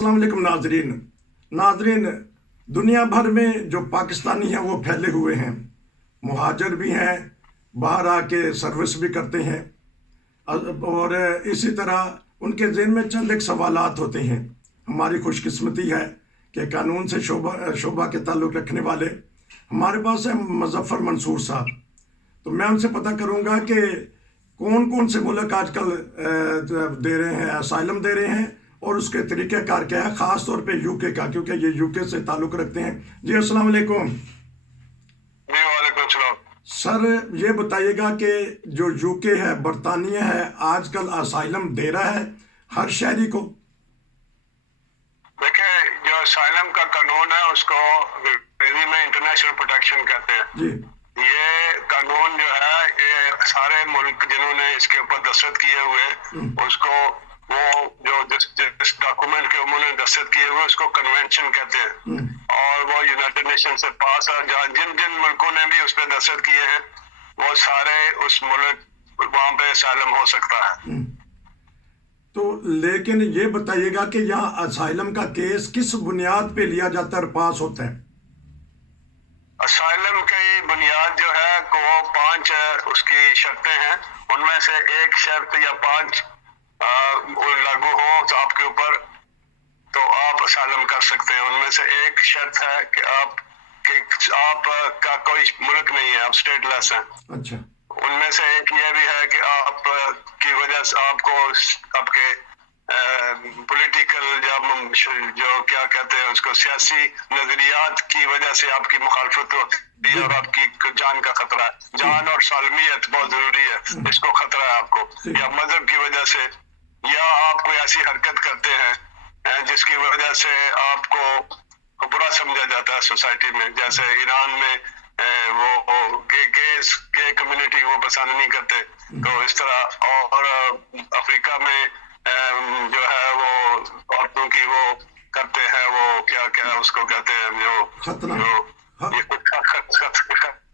अस्सलाम वालेकुम नाजरीन, दुनिया भर में जो पाकिस्तानी हैं वो फैले हुए हैं, मुहाजिर भी हैं, बाहर आके सर्विस भी करते हैं, और इसी तरह उनके ज़हन में चंद एक सवालात होते हैं। हमारी खुशकिस्मती है कि कानून से शोबा के ताल्लुक़ रखने वाले हमारे पास है मुज़फ़्फ़र मंसूर साहब। तो मैं उनसे पता करूँगा कि कौन कौन से मुल्क आजकल दे रहे हैं, असाइलम दे रहे हैं, और उसके तरीक़ाकार क्या है, ख़ास तौर पे यूके का, क्योंकि ये यूके से ताल्लुक़ रखते हैं। जी अस्सलाम वालेकुम। जी वालेकुम सलाम। सर ये बताइएगा कि जो यूके है, बरतानिया है, आजकल असाइलम दे रहा है हर शहरी को? देखिए, जो असाइलम का कानून है उसको अंग्रेजी में इंटरनेशनल प्रोटेक्शन कहते हैं। जी, ये कानून जो है ये सारे मुल्क जिन्होंने इसके ऊपर दस्तखत किए हुए उसको वो जो जिस डॉक्यूमेंट के उन्होंने दस्तखत किए हुए उसको कन्वेंशन कहते हैं, और वो यूनाइटेड नेशन से पास है। जहाँ जिन जिन मुल्कों ने भी उस पर दस्तखत किए हैं वो सारे उस मुल्क वहाँ पे असाइलम हो सकता है। तो लेकिन ये बताइएगा कि यहाँ असाइलम का केस किस बुनियाद पे लिया जाता है और पास होता है? असाइलम की बुनियाद जो है वो 5 उसकी शर्तें हैं। उनमें से एक शर्त या 5 लागू हो तो आपके ऊपर, तो आप असाइलम कर सकते हैं। उनमें से एक शर्त है कि आप का कोई मुल्क नहीं है, आप स्टेटलेस हैं। अच्छा। उनमें से एक ये भी है कि आप की वजह से आपको आपके पॉलिटिकल जो क्या कहते हैं उसको, सियासी नजरियात की वजह से आपकी मुखालफत होती है और आपकी जान का खतरा है। जान और सालमियत बहुत जरूरी है, इसको खतरा है आपको, या मजहब की वजह से, या आप कोई ऐसी हरकत करते हैं जिसकी वजह से आपको बुरा समझा जाता है सोसाइटी में। जैसे ईरान में वो गे कम्युनिटी वो पसंद नहीं करते, तो इस तरह। और अफ्रीका में जो है वो औरतों की वो करते हैं, वो क्या उसको कहते हैं, ये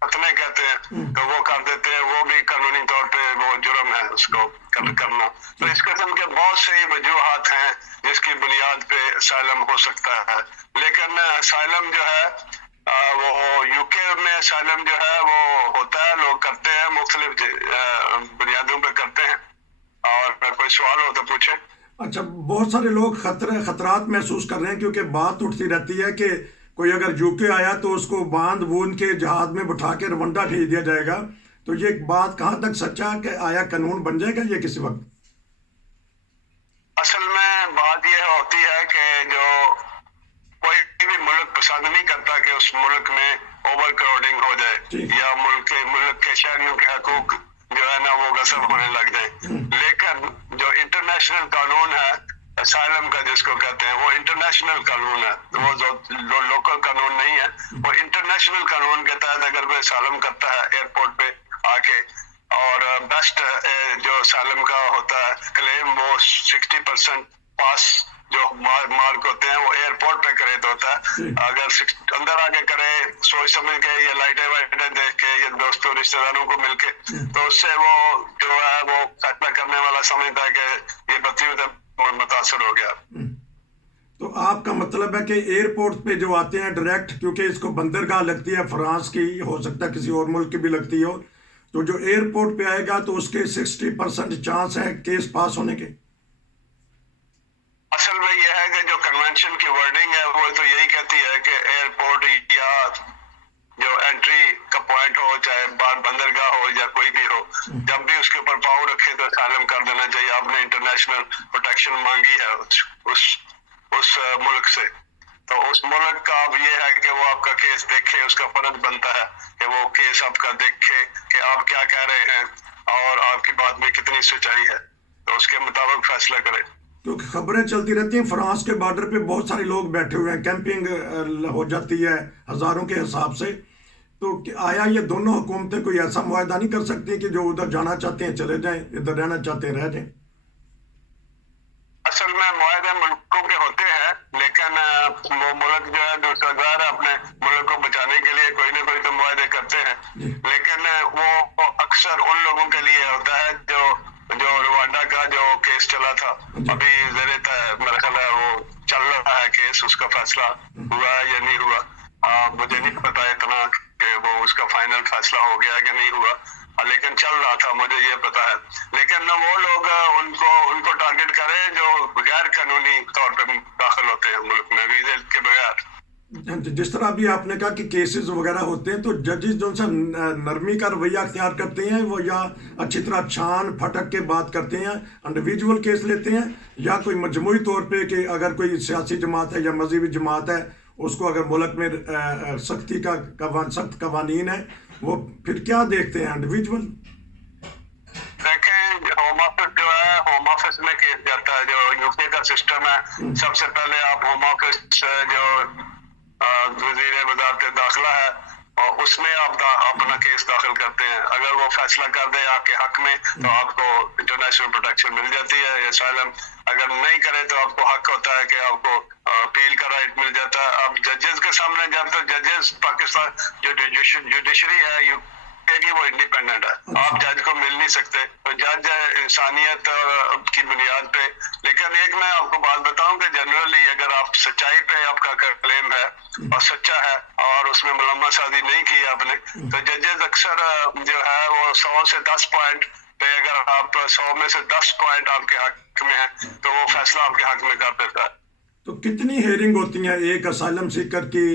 खतने कहते हैं, तो वो कर देते हैं। वो भी कानूनी तौर पे वो जुर्म है उसको करना। तो इस किस्म के बहुत से वजूहात हैं जिसकी बुनियाद पे असाइलम हो सकता है। लेकिन असाइलम जो है वो यूके में असाइलम जो है वो होता है, लोग करते हैं, मुख्तलिफ बुनियादों पे करते हैं। और कोई सवाल हो तो पूछे। अच्छा, बहुत सारे लोग खतरात महसूस कर रहे हैं, क्योंकि बात उठती रहती है कि कोई अगर यूके आया तो उसको बांध बूंद के जहाज में बिठा के रवंडा भेज दिया जाएगा। तो ये बात कहाँ तक सच्चा है कि आया कानून बन जाएगा ये किसी वक्त? असल में बात यह होती है कि जो कोई भी मुल्क पसंद नहीं करता कि उस मुल्क में ओवर क्राउडिंग हो जाए या मुल्क के शहरियों के हकूक जो है ना वो गस्ब होने लग जाए। लेकिन जो इंटरनेशनल कानून है असाइलम का जिसको कहते हैं, वो इंटरनेशनल कानून है, वो जो लोकल कानून नहीं है। वो इंटरनेशनल कानून के तहत अगर कोई असाइलम करता है एयरपोर्ट पे आके, और बेस्ट जो असाइलम का होता है क्लेम, वो 60% पास जो मार्क होते हैं वो एयरपोर्ट पे करे तो होता है। अगर अंदर आके करे सोच समझ के या लाइटें वाइटें देख के या दोस्तों रिश्तेदारों को मिलके, तो उससे वो जो है वो फैसला करने वाला समझता है कि ये बत्ती मुतासर हो गया। तो आपका मतलब है कि एयरपोर्ट पे जो आते हैं डायरेक्ट, क्योंकि इसको बंदरगाह लगती है, फ्रांस की हो सकता है किसी और मुल्क की भी लगती हो, तो जो एयरपोर्ट पे आएगा तो उसके 60% चांस है केस पास होने के? असल में यह है कि जो कन्वेंशन की वर्डिंग है वो तो यही कहती है कि एयरपोर्ट या जो एंट्री का पॉइंट हो, चाहे बंदरगाह हो या कोई भी हो, जब भी उसके ऊपर पाँव रखे तो असाइलम कर देना चाहिए। आपने इंटरनेशनल प्रोटेक्शन मांगी है उस मुल्क से, तो उस मुल्क का अब ये है कि वो आपका केस देखे, उसका फर्ज बनता है कि वो केस आपका देखे कि आप क्या कह रहे हैं और आपकी बात में कितनी सच्चाई है, तो उसके मुताबिक फैसला करे। क्योंकि खबरें चलती रहती हैं फ्रांस के बॉर्डर पे बहुत सारे लोग बैठे हुए हैं, कैंपिंग हो जाती है हज़ारों के हिसाब से। तो आया ये दोनों हुकूमतें कोई ऐसा मुआहदा नहीं कर सकती कि जो उधर जाना चाहते हैं चले जाएं, इधर रहना चाहते हैं रह जाएं? असल में मुआहदे मुल्कों के होते हैं, लेकिन वो मुल्क जो है दूसरा गैर अपने मुल्क को बचाने के लिए कोई ना कोई तो मुआहदे करते हैं। लेकिन वो अक्सर उन लोगों के लिए होता है जो रवांडा का जो केस चला था, अभी मेरा ख्याल है वो चल केस उसका फैसला हुआ है या नहीं हुआ, मुझे नहीं पता इतना कि वो उसका फाइनल फैसला हो गया कि नहीं हुआ, लेकिन चल रहा था, मुझे ये पता है। लेकिन वो लोग उनको टारगेट करें जो गैर कानूनी तौर पर दाखिल होते हैं मुल्क में वीजे के बगैर। जिस तरह अभी आपने कहा कि केसेस वगैरह होते हैं, तो जजेस जो सा नरमी का रवैया अख्तियार करते हैं वो, या अच्छी तरह छान फटक के बात करते हैं, इंडिविजुअल केस लेते हैं, या कोई मजमूई तौर पे कि अगर कोई सियासी जमात है या मजहबी जमात है उसको अगर मुल्क में सख्त कवानीन है वो फिर क्या देखते हैं इंडिविजुअल? देखें, होम ऑफिस जो है, होम ऑफिस में केस जाता है, जो यूके का सिस्टम है। सबसे पहले आप होम ऑफिस जो वज़ीर वज़ारत दाखिला है और उसमें आप अपना केस दाखिल करते हैं। अगर वो फैसला कर दे आपके हक में तो आपको इंटरनेशनल प्रोटेक्शन मिल जाती है, एसाइलम। अगर नहीं करे तो आपको हक होता है कि आपको अपील का राइट मिल जाता है। अब जजेस के सामने जब तक जजेस पाकिस्तान जो जुडिशरी है यूके की वो इंडिपेंडेंट है, आप जज को मिल नहीं सकते, तो जज इंसानियत की बुनियाद पे। लेकिन एक मैं आपको बात बताऊं कि जनरली अगर आप सच्चाई पे आपका क्लेम है और सच्चा है और उसमें मुलम्मा साजी नहीं की आपने, तो जजेस अक्सर जो है वो 100 से 10 पॉइंट पे, अगर आप 100 में से 10 पॉइंट आपके हक में है तो वो फैसला आपके हक में कर देता है। तो कितनी हेयरिंग होती हैं एक असाइलम सीकर की?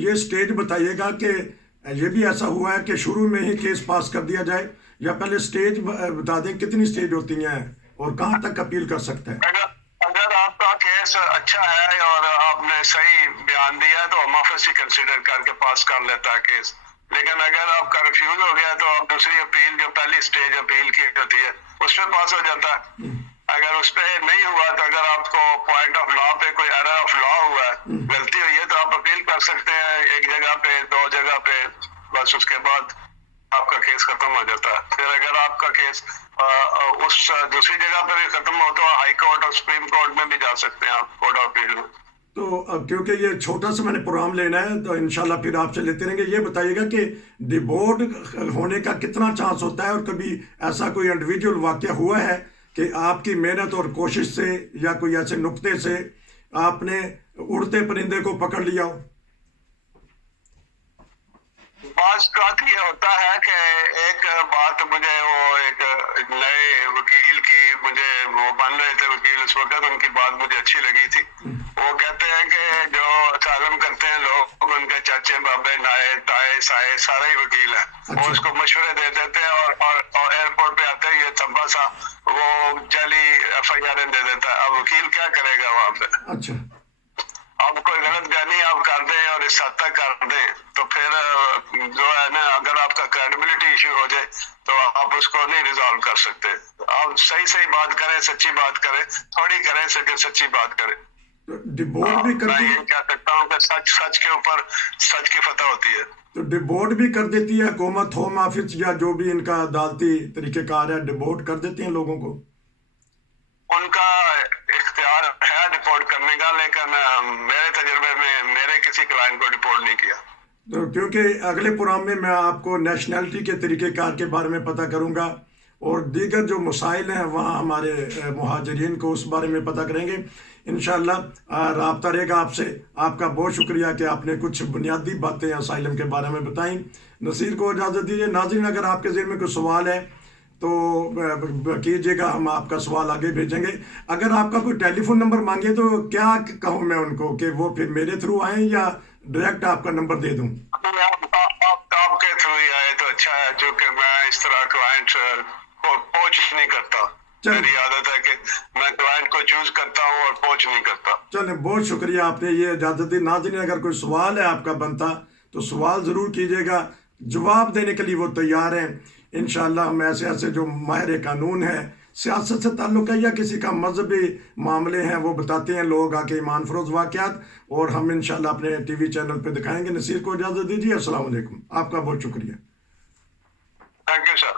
ये स्टेज बताइएगा कि ये भी ऐसा हुआ है कि शुरू में ही केस पास कर दिया जाए, या पहले स्टेज बता दें कितनी स्टेज होती हैं और कहाँ तक अपील कर सकते हैं? अगर आपका केस अच्छा है और आपने सही बयान दिया है तो होम ऑफिस ही कंसीडर करके पास कर लेता है केस। लेकिन अगर आपका रिफ्यूज हो गया तो आप दूसरी अपील, जो पहली स्टेज अपील की होती है, उस पर पास हो जाता है। अगर उस पर नहीं हुआ तो अगर आपको पॉइंट ऑफ लॉ पे कोई एरर ऑफ लॉ हुआ है, गलती हुई है, तो आप अपील कर सकते हैं एक जगह पे, 2 जगह पे, बस उसके बाद आपका केस खत्म हो जाता है। फिर अगर आपका केस उस दूसरी जगह पे भी खत्म हो तो हाई कोर्ट और सुप्रीम कोर्ट में भी जा सकते हैं आप, कोर्ट ऑफ अपील में। तो अब क्योंकि ये छोटा सा मैंने प्रोग्राम लेना है तो इंशाल्लाह फिर आपसे लेते रहेंगे। ये बताइएगा कि डिबोर्ड होने का कितना चांस होता है, और कभी ऐसा कोई इंडिविजुअल वाकया हुआ है कि आपकी मेहनत और कोशिश से या कोई ऐसे नुक्ते से आपने उड़ते परिंदे को पकड़ लिया हो? बात ये होता है कि एक बात मुझे, वो एक नए वकील की, मुझे वो बन रहे थे वकील उस वक्त, उनकी बात मुझे अच्छी लगी थी। वो कहते हैं कि जो असाइलम करते हैं लोग, उनके चाचे बाबे नाए ताए साए सारे ही वकील हैं। वो उसको मशवरे दे देते हैं और एयरपोर्ट पे आते ही ये तब्बा सा वो जाली FIR दे देता है। अब वकील क्या करेगा वहाँ पे? अच्छा, अब कोई गलत बयानी आप कर दें और इस हद तक कर दें तो फिर जो है ना, अगर आपका क्रेडिबिलिटी इशू हो जाए तो आप उसको नहीं रिजॉल्व कर सकते। आप सही बात करें, सच्ची बात करें, थोड़ी करें लेकिन सच्ची बात करें। डिबोर्ड भी कर, मैं ये कह सकता हूँ कि सच के ऊपर सच की फतह होती है। तो डिबोर्ड भी कर देती है हुकूमत, होम ऑफिस या जो भी इनका अदालती तरीकेकार है, डिबोर्ड कर देती हैं लोगों को? उनका इख्तियार है डिपोर्ट करने का, लेकिन मेरे तजुर्बे में मेरे किसी क्लाइंट को डिपोर्ट नहीं किया। तो क्योंकि अगले प्रोग्राम में मैं आपको नेशनैलिटी के तरीक़ेकार के बारे में पता करूंगा और दीगर जो मसाइल हैं वहाँ हमारे मुहाजिरीन को उस बारे में पता करेंगे इंशाअल्लाह। राब्ता रहेगा आपसे। आपका बहुत शुक्रिया कि आपने कुछ बुनियादी बातें असाइलम के बारे में बताई। नसीर को इजाज़त दीजिए। नाज़रीन, अगर आपके ज़हन में कोई सवाल है तो कीजिएगा, हम आपका सवाल आगे भेजेंगे। अगर आपका कोई टेलीफोन नंबर मांगे तो क्या कहूँ मैं उनको कि वो फिर मेरे थ्रू आएँ या डायरेक्ट आपका नंबर दे दूँ? आपके थ्रू ही आए तो अच्छा है, क्योंकि मैं इस तरह क्लाइंट को पोच नहीं करता। मेरी आदत है कि मैं क्लाइंट को चूज करता हूँ और पोच नहीं करता। चले, बहुत शुक्रिया, आपने ये इजाज़त दी। नाज़रीन, अगर कोई सवाल है आपका बनता तो सवाल ज़रूर कीजिएगा, जवाब देने के लिए वो तैयार हैं इंशाअल्लाह। हम ऐसे जो माहिर कानून है, सियासत से ताल्लुक़ है या किसी का मजहबी मामले हैं, वो बताते हैं लोग आके ईमान फरोज़ वाक़यात, और हम इंशाअल्लाह अपने टीवी चैनल पे दिखाएंगे। नसीर को इजाज़त दीजिए। अस्सलाम वालेकुम। आपका बहुत शुक्रिया। Thank you sir.